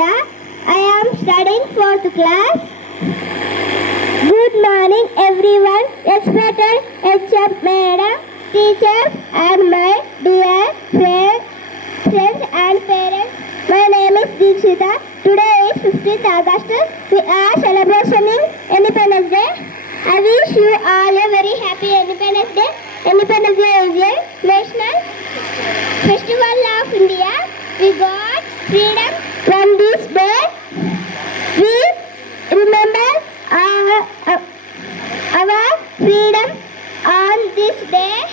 Dikshita. I am studying 4th class. Good morning everyone, respected HM madam, teachers and my dear friends and parents. My name is Dikshita. Today is 15th August. We are celebrating Independence Day. I wish you all a very happy Independence Day. Independence Day is a national festival of India. We got freedom from this day. We remember our freedom on this day.